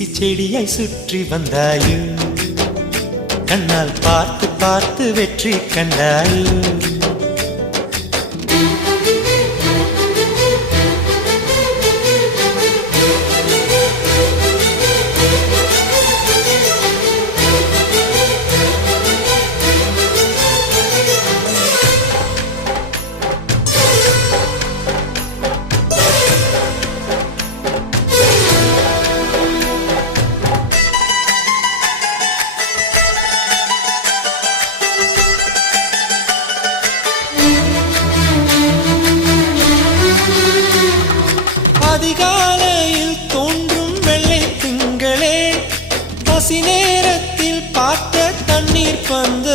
ஊசி செடியாய் சுற்றி வந்தாயோ கண்ணால் பார்த்து பார்த்து வெற்றி கண்டாயோ அதிகாலையில் தோன்றும் வெள்ளை திங்களே பசி நேரத்தில் பார்த்த தண்ணீர் பந்த